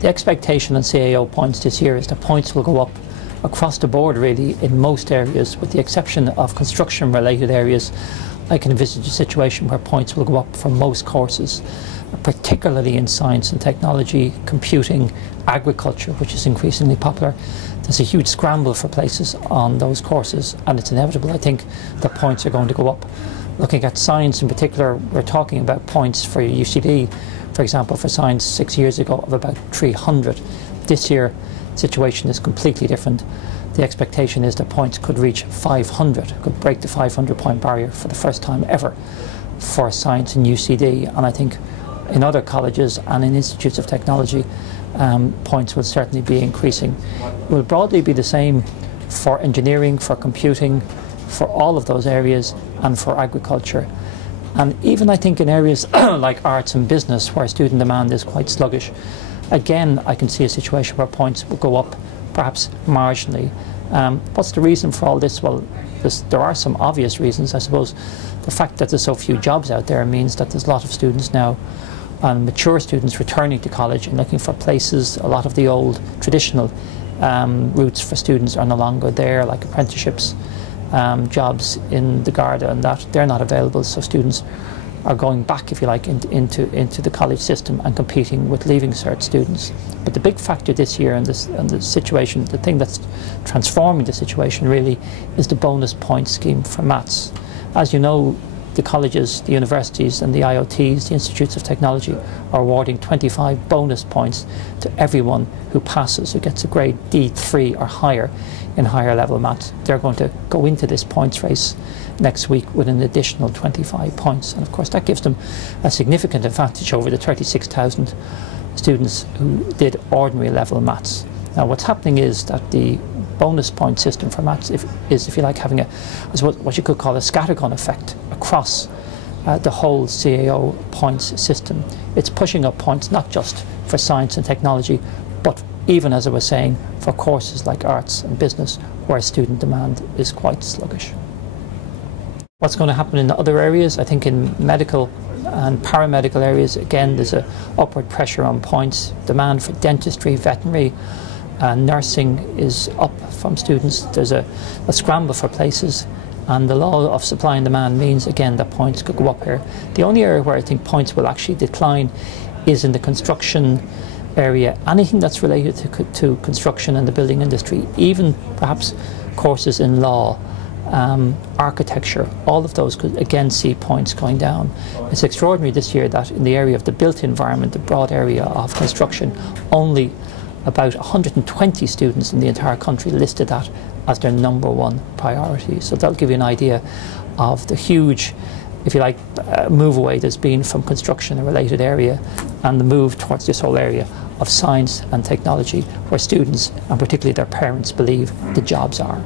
The expectation on CAO points this year is that points will go up across the board really in most areas, with the exception of construction related areas. I can envisage a situation where points will go up for most courses, particularly in science and technology, computing, agriculture, which is increasingly popular. There's a huge scramble for places on those courses, and it's inevitable, I think, that points are going to go up. Looking at science in particular, we're talking about points for UCD, for example, for science 6 years ago of about 300. This year, the situation is completely different. The expectation is that points could reach 500, could break the 500 point barrier for the first time ever for science in UCD. And I think in other colleges and in institutes of technology, points will certainly be increasing. It will broadly be the same for engineering, for computing, for all of those areas, and for agriculture. And even I think in areas like arts and business, where student demand is quite sluggish, again I can see a situation where points will go up, perhaps marginally. What's the reason for all this? Well, there are some obvious reasons. I suppose the fact that there's so few jobs out there means that there's a lot of students now, and mature students, returning to college and looking for places. A lot of the old traditional routes for students are no longer there, like apprenticeships, jobs in the Garda and that, they're not available, so students are going back, if you like, into the college system and competing with Leaving Cert students. But the big factor this year and the situation, the thing that's transforming the situation really, is the bonus point scheme for maths. As you know, the colleges, the universities and the IoTs, the institutes of technology, are awarding 25 bonus points to everyone who passes, who gets a grade D3 or higher in higher level maths. They're going to go into this points race next week with an additional 25 points, and of course that gives them a significant advantage over the 36,000 students who did ordinary level maths. Now what's happening is that the bonus point system for maths is, if you like, having what you could call a scattergun effect across the whole CAO points system. It's pushing up points not just for science and technology, but even, as I was saying, for courses like arts and business, where student demand is quite sluggish. What's going to happen in other areas? I think in medical and paramedical areas, again, there's an upward pressure on points. Demand for dentistry, veterinary, nursing is up from students. There's a scramble for places, and the law of supply and demand means, again, that points could go up here. The only area where I think points will actually decline is in the construction area. Anything that's related to construction and the building industry, even perhaps courses in law, architecture, all of those could again see points going down. It's extraordinary this year that in the area of the built environment, the broad area of construction, only about 120 students in the entire country listed that as their #1 priority. So that'll give you an idea of the huge, if you like, move away there's been from construction and related area, and the move towards this whole area of science and technology, where students, and particularly their parents, believe the jobs are.